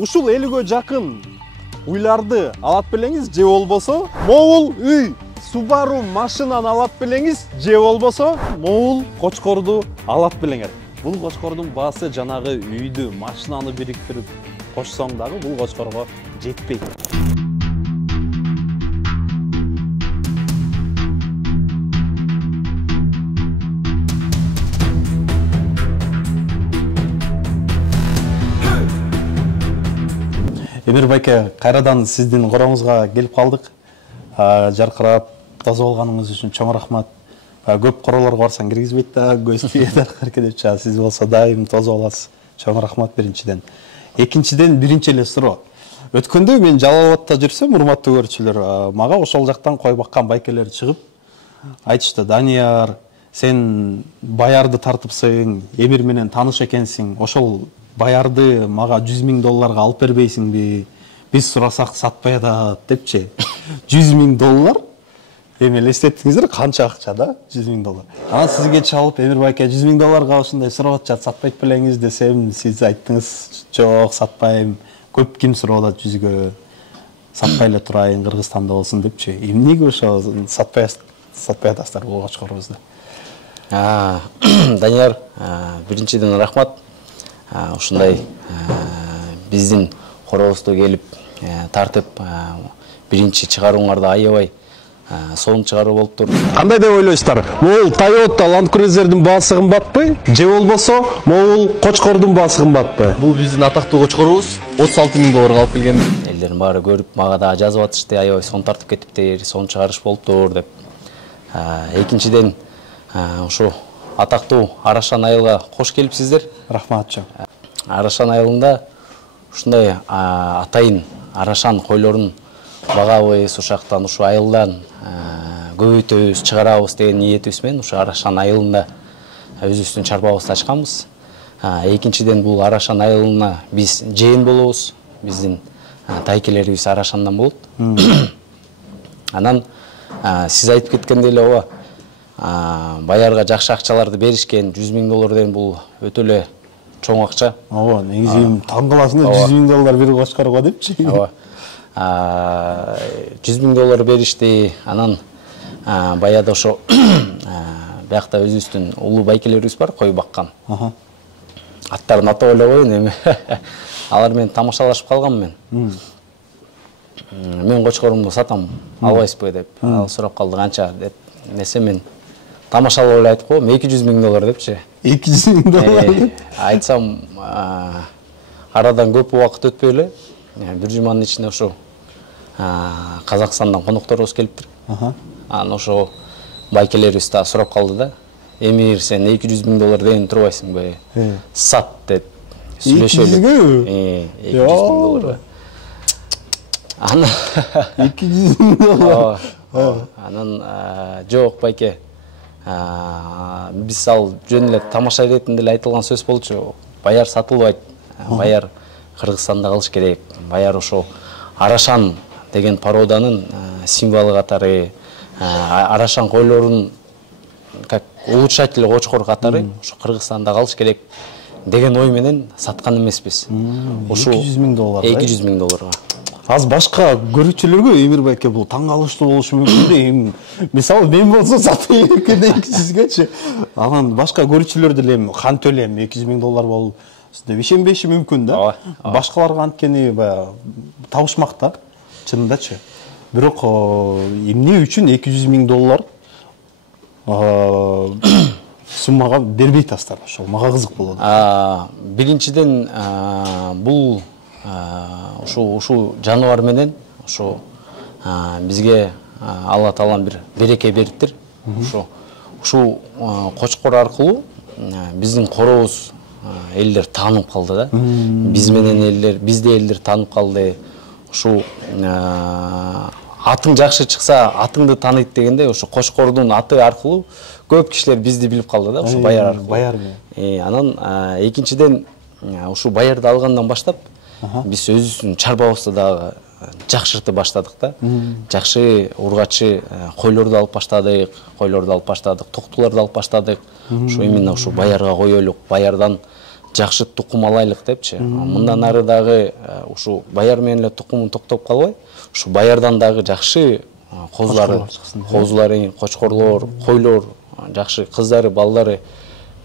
ушул 50-гө жакын уйларды алат белеңиз же болбосо могул үй, Subaru машинаны алат белеңиз же болбосо могул кочкорду алат белеңер. Бул кочкордун баасы жанагы үйдү, машинаны бириктирип кошсоң дагы бул кочкорго жетпейт. Эмир байке, кайрадан сиздин короңузга келип калдык. Жаркырап, таза болганыңыз үчүн чоң рахмат. Көп королорго барсаң киргизбейт да, көз тиет аркы деп чыга. Сиз болсо дайым таза боласыз. Чоң рахмат биринчиден. Экинчиден биринчи эле суроо. Өткөндө мен Жалал Абадта жүрсөм, урматтуу көрүүчүлөр, мага ошол жактан кой баккан байкелер чыгып айтышты: "Данияр, сен баярды тартыпсың, Эмир менен тааныш экенсиң. Ошол баярды мага $100,000 алып бербейсиңби? Биз сурасак сатпай атат" депчи. $100,000? Эми элестеттиңиздер, канча акча да? $100,000. Анан сизге чалып, Эмир байке, $100,000 ушундай сурап атышат, сатпайт белеңиз десем, сиз айттыңыз, "Жок, сатпайм. Көп ким сурап атат 100гө. Сатпай эле турайын, Кыргызстанда болсун" депчи. Эмнеге ошо сатпай атасыздар бул кочкорубузду? Данияр, биринчиден рахмат. Ушундай биздин коробузду келип тартып биринчи чыгарууңарды аябай сонун чыгаруу болуптур. Кандай деп ойлойсуздар? Могул Toyota Land Cruiser'дин баасы кымбатпы? Же болбосо могул кочкордун баасы кымбатпы? Бул биздин атактуу кочкорубуз $36,000 алып келген. Элдердин баары көрүп, мага да жазып атышты, аябай сонун тартып кетиптир, сонун чыгарыш болуптур деп. Экинчиден ушу атактуу Арашан айылга кош келипсиздер. Рахмат чоң. Арашан айылында ушундай атайын Арашан койлорун багабыз, ушактан ушу айылдан көбөйтөбүз, чыгарабыз деген ниетибиз менен ушу Арашан айылында өзүбүздүн чарбабызды ачканбыз. Экинчиден бул Арашан айылына биз жээн болобуз. Биздин тайкелерибиз Арашандан болот. Анан сиз айтып кеткендей эле ооба, баярга жакшы акчаларды беришкен. $100,000 деген бул өтө эле чоң акча. Ооба, негизи таң каласыңдар $100,000 бир кочкорго депчи. Ооба. $100,000 беришти. Анан баяда ошо биякта өзүбүздүн улуу байкелерибиз бар, кой баккан. Аттарын атап эле коеюн эми. Алар менен тамашалашып калгам мен. Мен кочкорумду сатам, албайсызбы деп. Ал сурап калды, канча деп. Несе мен тамашалап эле айтып коем, $200,000 депчи. $200,000 деп. Айтсам, арадан көп убакыт өтпөй эле, бир жуманын ичинде ошо Казакстандан конокторубуз келиптир. Анан ошо байкелерибиз да сурап калды да: "Эмир, сен $200,000 деген турбайсыңбы? Сат" деп. $200,000? $200,000. Анан $200,000. Анан жок байке. Биз ал жөн эле тамаша иретинде эле айтылган сөз болчу. Баяр сатылбайт. Баяр Кыргызстанда калыш керек. Баяр ошо Арашан деген породанын символу катары, Арашан койлорун как улучшатель кочкор катары ошо Кыргызстанда калыш керек деген ой менен саткан эмеспиз. Ошо $200,000. $200,000. Аз башка көрүүчүлөргө Эмир байке бул таң калыштуу болушу мүмкүн да. Эми мисалы мен болсо сатпай экен 200гөчү. Анан башка көрүүчүлөр деле эми канча төлөйм $200,000 болуп деп ишенбеши мүмкүн да. Башкаларга анткени баягы табышмак да, чынындачы. Бирок эмне үчүн $200,000 суммага бербей атасыздар? Ошол мага кызык болот. Биринчиден бул ушу жаныбар менен ошо бизге Алла Таалам бир береке бериптир. Ушу кочкор аркылуу биздин коробуз элдер таанып калды да. Биз менен элдер, бизде элдер таанып калды. Ушу атың жакшы чыкса, атыңды тааныйт дегенде, ошо кочкордун аты аркылуу көп кишилер бизди билип калды да, ошо баяр аркылуу. Баяр. Анан экинчиден ушу баярды алгандан баштап биз өзүбүздүн чарбабызды дагы жакшыртып баштадык да. Жакшы ургачы койлорду алып баштадык, токтуларды алып баштадык. Ушу именно ушу баярга коелук, баярдан жакшы тукум алайлык депчи. Мындан ары дагы ушу баяр менен эле тукумун токтоп калбай, ушу баярдан дагы жакшы козулары, кочкорлор, койлор, жакшы кыздары, балдары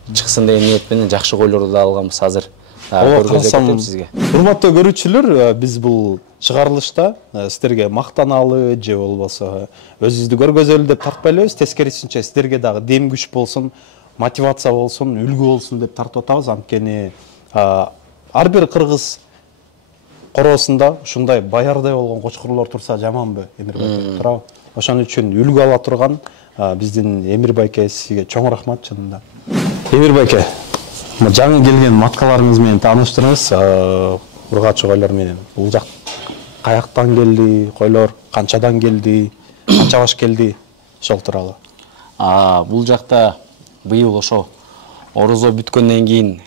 чыксын деген ниет менен жакшы койлорду да алганбыз азыр. Көргөзөк сизге. Урматтуу көрүүчүлөр, биз бул чыгарылышта сиздерге мактаналы же болбосо өзүбүздү көргөзөлү деп тартпай элебиз, тескерисинче сиздерге дагы дем күч болсун, мотивация болсун, үлгү болсун деп тартып атабыз. Анткени ар бир кыргыз короосунда ушундай баярдай болгон кочкорлор турса жаманбы, Эмир байке, туурабы? Ошон үчүн үлгү ала турган биздин Эмир байке, сизге чоң рахмат чынында. Эмир байке, жаңы келген маткаларыңыз менен тааныштырыңыз, ургачы койлор менен. Бул жак каяктан келди, койлор канчадан келди, канча баш келди, ошол тууралуу. Бул жакта быйыл ошо орозо бүткөндөн кийин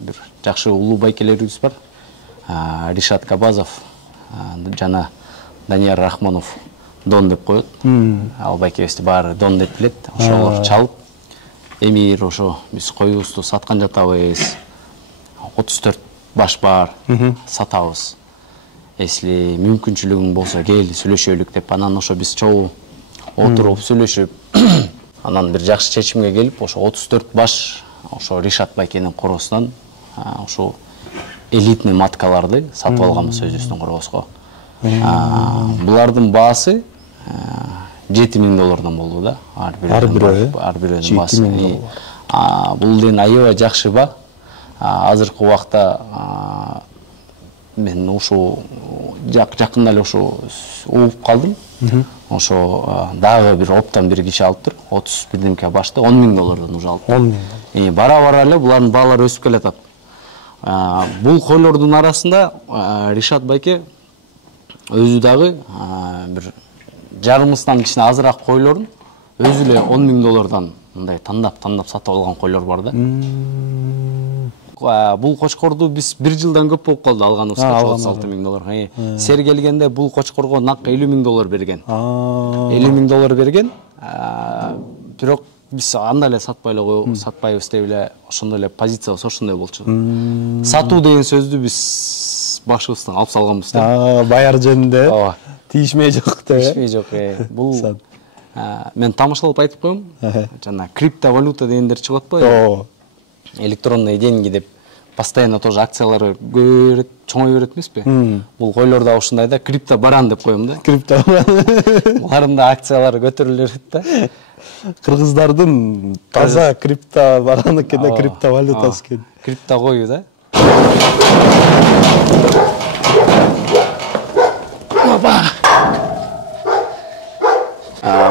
бир жакшы улуу байкелерибиз бар. Ришат Кабазов жана Данияр Рахманов Дон деп коет. Ал байкебизди баары Дон деп билет. Ошолор чалып, Эмир ошо биз коюбузду саткан жатабыз. 34 баш бар, сатабыз. Если мүмкүнчүлүгүң болсо кел сүйлөшөлүк деп, анан ошо биз чогуу отуруп сүйлөшүп, анан бир жакшы чечимге келип, ошо 34 баш ошо Ришат байкенин короосунан ошо элитный маткаларды сатып алганбыз өзүбүздүн корообузга. Булардын баасы $7000 болду да. Ар бирөөнүн баасы. Бул деген аябай жакшы ба. Азыркы убакта мен ошо жакында эле ошо угуп калдым. Ошо дагы бир оптан бир киши алыптыр. 31 демке башты $10,000 уже алып. Бара-бара эле булардын баалары өсүп келатат. Бул койлордун арасында Ришат байке өзү дагы бир жарымысынан кичине азыраак койлорун өзү эле $10,000 мындай тандап сатып алган койлор бар да. Бул кочкорду биз 1 жылдан көп болуп калды алганыбызга, $36,000. Сер келгенде бул кочкорго нак $50,000 берген. $50,000 берген. Бирок биз анда эле сатпайбыз деп эле ошондой эле позициябыз ошондой болчу. Сатуу деген сөздү биз башыбыздан алып салганбыз да. Баяр жөнүндө тийишмей жок деп. Тийишмей жок. Бул мен тамашалап айтып коем. Жана криптовалюта дегендер чыгып атпайбы? Электронные деньги деп постоянно тоже акциялары көбөйөт, чоңой берет эмеспи? Бул койлордо ушундай да, крипто баран деп коем да. Крипто баран. Булардын да акциялары көтөрүлө берет да. Кыргыздардын таза крипто бараны экен, криптовалютасы экен. Крипто кою да.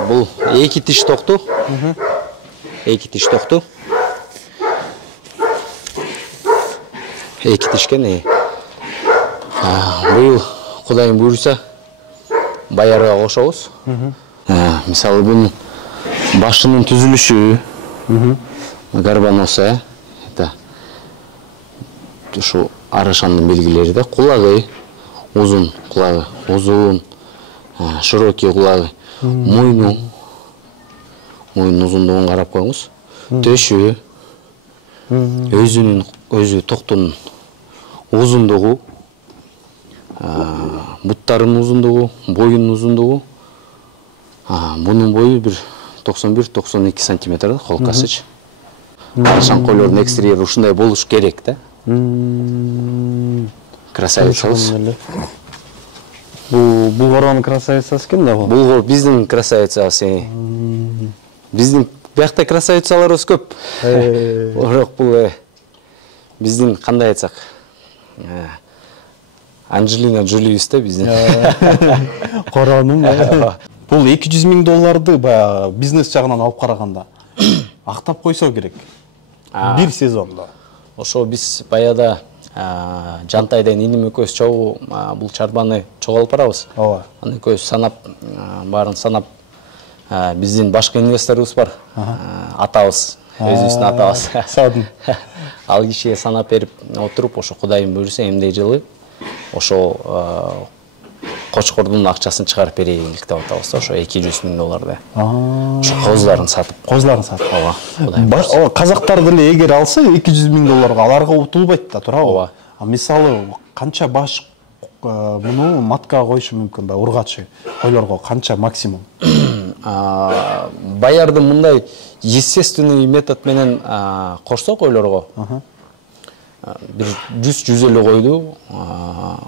Бул эки тиш токту. Эки тиш токту. Эки тишкен. Быйыл Кудайым буйруса баярга кошобуз. Мисалы бунун башынын түзүлүшү, гарбаносы, это ушу арашандын белгилери да, кулагы, узун кулагы, узун, широкий кулагы, мойну, мойнун узундугун карап коюңуз, төшү, өзү токтунун узундугу, буттарынын узундугу, боюнун узундугу, бунун бою бир 91-92 сантиметр да, колкасыч. Арашан койлордун экстерьери ушундай болуш керек да. Красавицабыз. Бул коронун красавицасы экен да бул. Бул биздин красавицабыз. Биздин биякта красавицаларыбыз көп. Бирок бул биздин кандай айтсак, Анджелина Джолибиз да биздин. Коронун. Бул $200,000 баягы бизнес жагынан алып караганда актап койсо керек. Бир сезондо. Ошо биз баяда Жантайден иним экөөбүз чогуу бул чарбаны чогуу алып барабыз. Ооба. Аны экөөбүз санап, баарын санап, биздин башка инвесторубуз бар. Атабыз, өзүбүздүн атабыз. Садын. Ал кишиге санап берип отуруп, ошо Кудайым буйруса эмдей жылы ошо кочкордун акчасын чыгарып берейинlik деп атабыз да, ошо $200,000. Ошо козуларын сатып. Козуларын сатып. Ооба. Казактар деле эгер алса $200,000 аларга утулбайт да, туурабы? Ооба. Мисалы канча баш муну матка коюшу мүмкүн да, ургачы койлорго канча максимум? Баярды мындай естественный метод менен кошсо койлорго бир 100-150 койду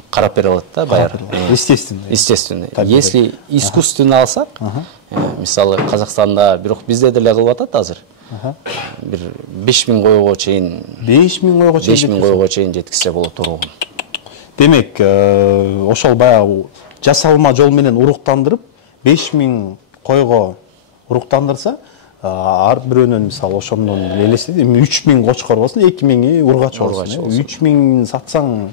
карап бере алат да баяр. Естественный. Если искусственно алсак, мисалы Казакстанда, бирок бизде деле кылып атат азыр. Бир 5,000 койго чейин 5,000 койго чейин жеткизсе болот уругун. Демек, ошол баягы жасалма жол менен уруктандырып 5,000 койго уруктандырса, ар бирөөнөн мисалы ошондон элестет, 3,000 кочкор болсун, 2,000 ургач болсун. 3,000 сатсаң,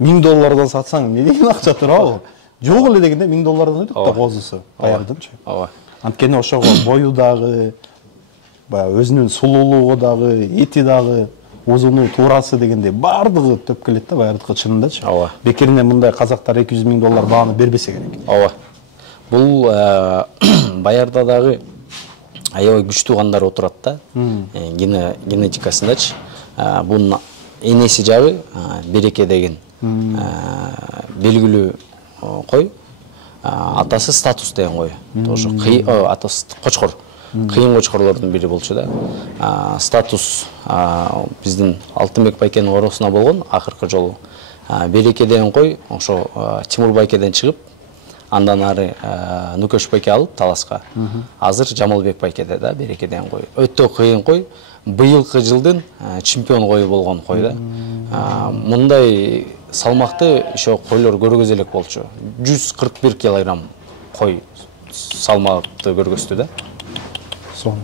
$1,000 сатсаң, эмне деген акча турабы? Жок эле дегенде $1,000 өтөт да козусу, баярдынчы. Ооба. Анткени ошого бою дагы, баягы өзүнүн сулуулугу дагы, эти дагы, узуну, туурасы дегенде баардыгы төп келет да баярдыкы чынындачы. Ооба. Бекеринен мындай казактар $200,000 бааны бербесе керек. Ооба. Бул баярда дагы аябай күчтүү кандар отурат да, генетикасындачы. Бунун энеси жагы Береке деген белгилүү кой, атасы Статус деген кой. Тоже атасы кочкор. Кыйын кочкорлордун бири болчу да. Статус биздин Алтынбек байкенин коросуна болгон акыркы жолу. Береке деген кой ошо Тимур байкеден чыгып, андан ары Нүкөш байке алып таласка. Азыр Жамалбек байкеде да Береке деген кой. Өтө кыйын кой. Быйылкы жылдын чемпион кою болгон кой да. Мындай салмакты ошо койлор көргөзө элек болчу. 141 килограмм кой салмакты көргөздү да. Сон.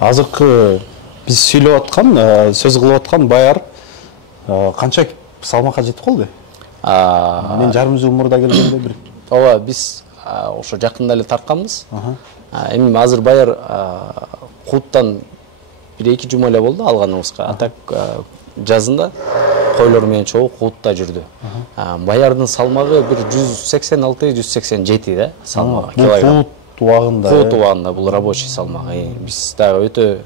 Азыркы биз сүйлөп аткан, сөз кылып аткан баяр канча салмакка жетип калды? Мен жарым жыл мурда келгенде бир. Ооба, биз ошо жакында эле тартканбыз. Эми азыр баяр кууттан 1-2 жума эле болду алганыбызга. Атак жазында койлор менен чогуу куутта жүрдү. Баярдын салмагы бир 186-187 да, салмагы килограмм. Куут убагында бул рабочий салмагы. Биз дагы өтө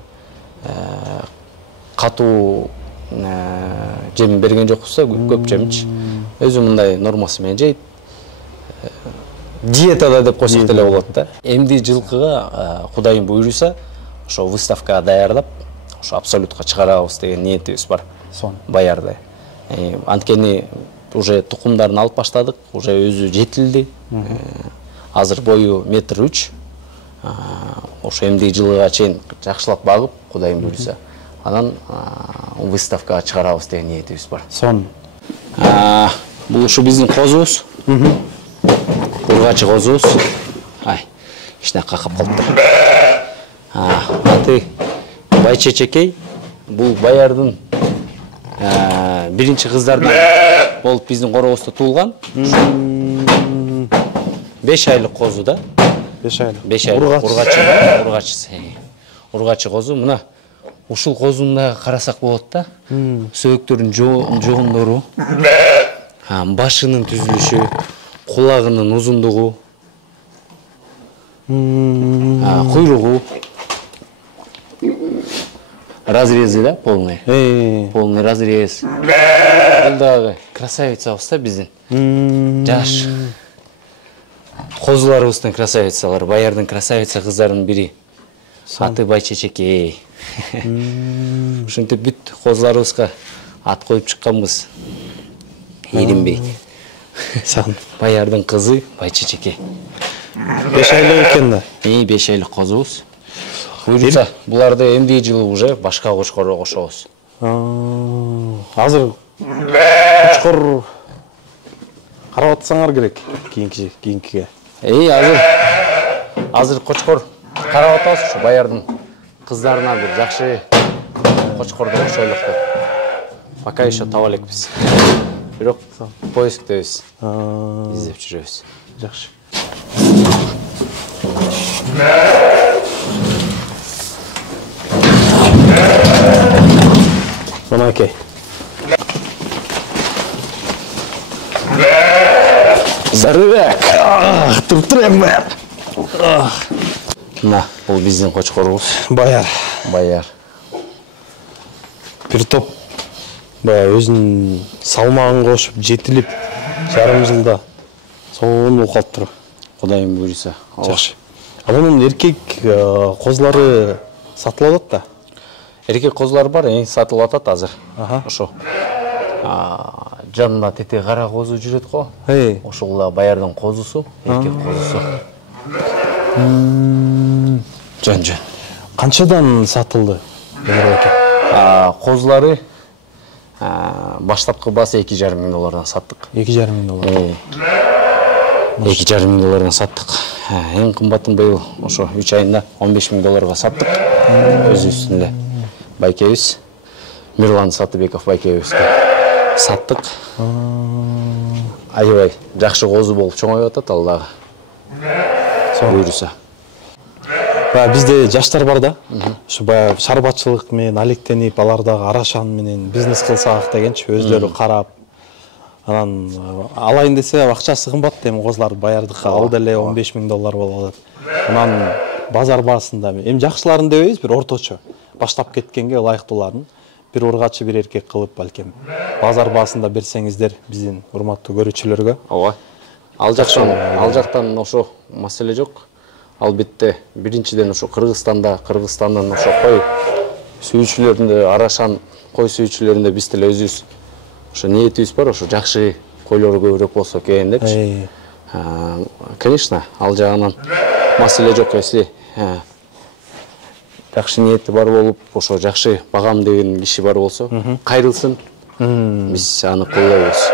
катуу жем берген жокпуз, көп жемчи. Өзү мындай нормасы менен жейт. Диетада деп койсок деле болот да. Эмди жылкыга Кудайым буйруса, ошо выставкага даярдап, ошо абсолютка чыгарабыз деген ниетибиз бар. Баярды. Анткени уже тукумдарын алып баштадык, уже өзү жетилди. Азыр бою 1,3 м. Ошо эмди жылга чейин жакшылап багып, Кудайым буйруса, анан выставкага чыгарабыз деген ниетибиз бар. Бул ушу биздин козубуз. Ургачы козубуз. Ишне какап калыптыр. Аты Байчечекей. Бул баярдын биринчи кыздардан болуп биздин коробузда туулган. 5 айлык козу да. 5 айлык. 5 айлык ургачы козу. Мына ушул козуну да карасак болот да. Сөөктөрүнүн жогондору, башынын түзүлүшү, кулагынын узундугу, куйругу, разрезы да, полный. Полный разрез. Бул дагы красавицабыз да биздин. Жаш козуларыбыздын красавицалары, баярдын красавица кыздарынын бири. Аты Байчечекей. Ушинтип бүт козуларыбызга ат коюп чыкканбыз. Эринбей. Баярдын кызы Байчечекей. 5 айлык экен да. 5 айлык козубуз. Буйруса, буларды эмди жылы уже башка кочкорго кошобуз. Азыр кочкор карап атсаңар керек кийинкиге. Азыр кочкор карап атабыз, ушу баярдын кыздарына бир жакшы кочкорду кошойлук деп. Пока еще таба элекпиз. Бирок поисктебиз. Издеп жүрөбүз. Жакшы. Мынакей. Зарыбек. Туптырем бер. Мына бул биздин кочкорубуз. Баяр. Баяр. Бир топ баягы өзүнүн салмагын кошуп, жетилип, жарым жылда сонун калып туруп. Кудайым буйруса. Жакшы. А мунун эркек козлары сатылып атат да. Эркек козулар бар, эң сатылып атат азыр. Ошо. Жанында тете кара козу жүрөт го. Ошол баярдын козусу, эркек козусу. Жөн. Канчадан сатылды? Козулары баштапкы баасы $2,5 саттык. $2,5. $2,5 саттык. Эң кымбатын быйыл ошо 3 айында $15,000 саттык. Өз үстүндө. Байкебиз Мирлан Сатыбеков байкебизге саттык. Аябай жакшы козу болуп чоңоюп атат ал дагы. Буйруса. Бизде жаштар бар да. Ушу баягы шарбатчылык менен алектенип, алар дагы арашан менен бизнес кылсак дегенчи, өздөрү карап. Анан алайын десе акчасы кымбат эми козулар баярдыкка ал деле $15,000 болуп атат. Анан базар баасында эми жакшыларын дебейбиз, бир орточо баштап кеткенге ылайыктууларын бир ургачы бир эркек кылып балким базар баасында берсеңиздер биздин урматтуу көрүүчүлөргө. Ооба. Ал жактан ошо маселе жок. Албетте биринчиден ошо Кыргызстандын ошо кой сүйүүчүлөрүндө арашан кой сүйүүчүлөрүндө биз деле өзүбүз ошо ниетибиз бар, ошо жакшы койлор көбүрөөк болсо экен депчи. Конечно, ал жагынан маселе жок, если жакшы ниети бар болуп, ошо жакшы багам деген киши бар болсо, кайрылсын. Биз аны колдойбуз.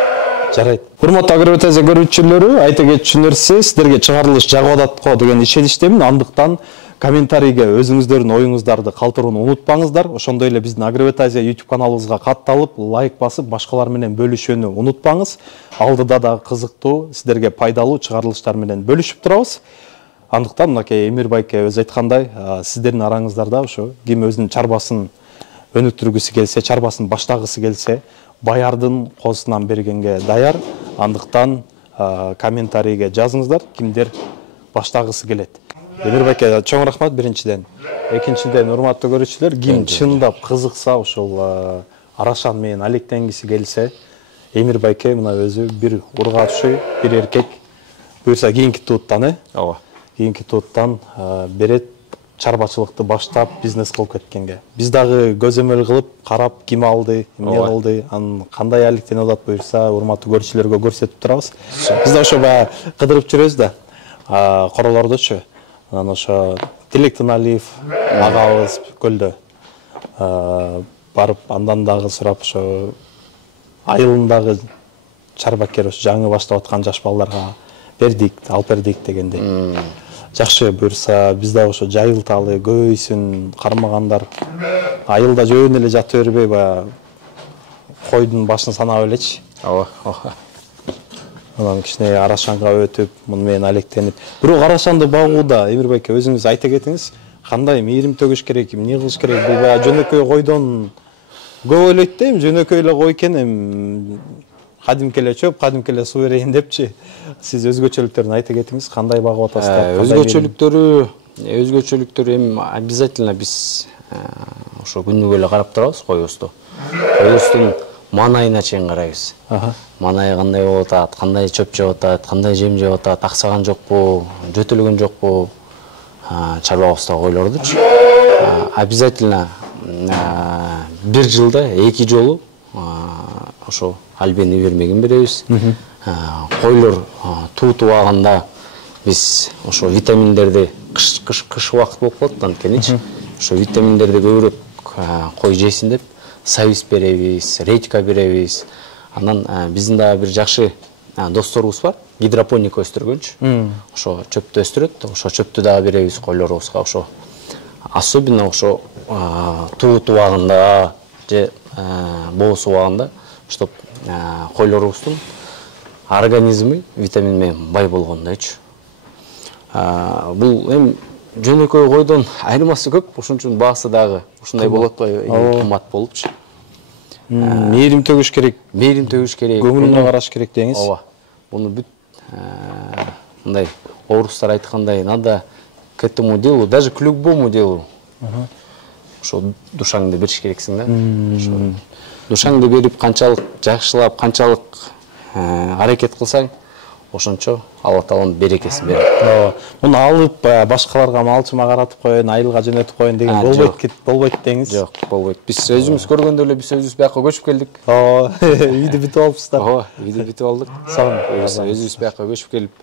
Жарайт. Урматтуу Агробетазия көрүүчүлөрү, айта кетчү нерсе, сиздерге чыгарылыш жагып атат го деген ишеничтемин. Андыктан комментарийге өзүңүздөрдүн оюңуздарды калтырууну унутпаңыздар. Ошондой эле биздин Агробетазия YouTube каналыбызга катталып, лайк басып, башкалар менен бөлүшүүнү унутпаңыз. Алдыда да кызыктуу, сиздерге пайдалуу чыгарылыштар менен бөлүшүп турабыз. Андыктан мынакей Эмир байке өз айткандай, сиздердин араңыздарда ошо ким өзүнүн чарбасын өнүктүргүсү келсе, чарбасын баштагысы келсе, баярдын козусунан бергенге даяр. Андыктан комментарийге жазыңыздар, кимдер баштагысы келет. Эмир байке чоң рахмат биринчиден. Экинчиден, урматтуу көрүүчүлөр, ким чындап кызыкса, ошол арашан менен алектенгиси келсе, Эмир байке мына өзү бир ургачы, бир эркек буйрса кийинки туттан, Ооба. Кийинки туттан берет чарбачылыкты баштап бизнес кылып кеткенге. Биз дагы көзөмөл кылып карап, ким алды, эмне кылды, анын кандай алектенип атат буйрса, урматтуу көрүүчүлөргө көрсөтүп турабыз. Биз да ошо баягы кыдырып жүрөбүз да, королордочу. Анан ошо Тилек Тыналиев агабыз көлдө барып, андан дагы сурап, ошо айылындагы чарбакер ошо жаңы баштап аткан жаш балдарга бердик, алып бердик дегендей. Жакшы буйрса, биз да ошо жайылталы, көбөйсүн, кармагандар. Айылда жөн эле жатып бербей, баягы койдун башын санап элечи. Ооба. Анан кичине арашанга өтүп, муну менен алектенип. Бирок арашанды багууда, Эмир байке, өзүңүз айта кетиңиз, кандай мээрим төгүш керек, эмне кылыш керек? Бул баягы жөнөкөй койдон көп ойлойт да, жөнөкөй эле кой экен, кадимки эле чөп, кадимки эле суу берейин депчи. Сиз өзгөчөлүктөрүн айта кетиңиз, кандай багып атасыздар? Өзгөчөлүктөрү эми обязательно биз ошо күнүгө эле карап турабыз койбузду. Койбуздун манайына чейин карайбыз. Манайы кандай болуп атат, кандай чөп жеп атат, кандай жем жеп атат, аксаган жокпу, жөтөлгөн жокпу, чарбабызда койлордучу. Обязательно бир жылда 2 жолу ошо альбени бермегин беребиз. Койлор туутуп алганда биз ошо витаминдерди кыш убакыт болуп калат анткеничи. Ошо витаминдерди көбүрөөк кой жесин деп сабиз беребиз, редька беребиз. Анан биздин дагы бир жакшы досторубуз бар, гидропоника өстүргөнчү. Ошо чөптү өстүрөт, ошо чөптү дагы беребиз койлорубузга. Ошо особенно ошо туутуп убагында же бооз убагында, чтоб койлорубуздун организми витамин менен бай болгондойчу. Бул эми жөнөкөй койдон айырмасы көп, ошон үчүн баасы дагы ушундай болот, кымбат болупчу. Мээрим төгүш керек. Мээрим төгүш керек. Көңүлүнө караш керек деңиз. Ооба. Муну бүт мындай орустар айткандай, надо к этому делу, даже к любому делу, ошо душаңды бериш керексиң да. Душаңды берип, канчалык жакшылап, канчалык аракет кылсаң, ошончо Алла Таалам берекесин берет. Муну алып башкаларга малчыма каратып коеюн, айылга жөнөтүп коеюн деген болбойт деңиз. Жок, болбойт. Биз өзүбүз көргөндө эле биз өзүбүз бияка көчүп келдик. Үйдү бүтүп алыпсыздар. Үйдү бүтүп алдык. Өзүбүз бияка көчүп келип,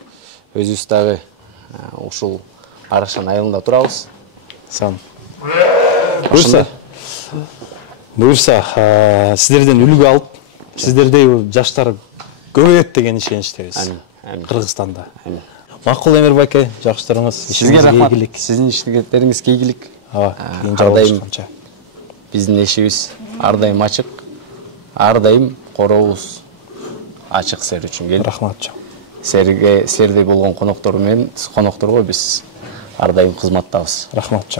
өзүбүз дагы ушул Арашан айылында турабыз. Буюрса, сиздерден үлгү алып, сиздердей жаштар көбөйөт деген ишеничтебиз. Кыргызстанда. Макул Эмир байке, жакшы туруңуз. Сизге рахмат. Сиздин иштегендериңизге ийгилик. Ар дайым биздин эшигибиз ар дайым ачык. Ар дайым корообуз ачык сер үчүн келип. Рахмат. Серде болгон коноктор менен конокторго биз ар дайым кызматтабыз. Рахмат.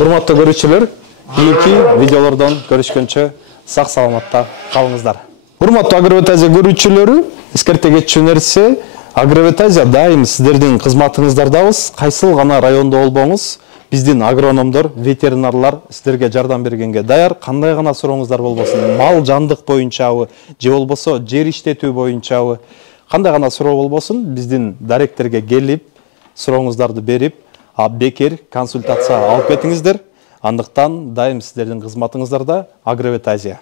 Урматтуу көрүүчүлөр, кийинки видеолордон көрүшкөнчө сак саламатта калыңыздар. Урматтуу Агробет Азия көрүүчүлөрү, эскерте кетчү нерсе, Агробет Азия дайым сиздердин кызматыңыздардабыз. Кайсыл гана райондо болбоңуз, биздин агрономдор, ветеринарлар сиздерге жардам бергенге даяр. Кандай гана сурооңуздар болбосун, мал жандык боюнчабы, же болбосо жер иштетүү боюнчабы, кандай гана суроо болбосун, биздин даректерге келип, сурооңуздарды берип, бекер консультация алып кетиңиздер. Андыктан дайым сиздердин кызматыңыздарда Агробет Азия.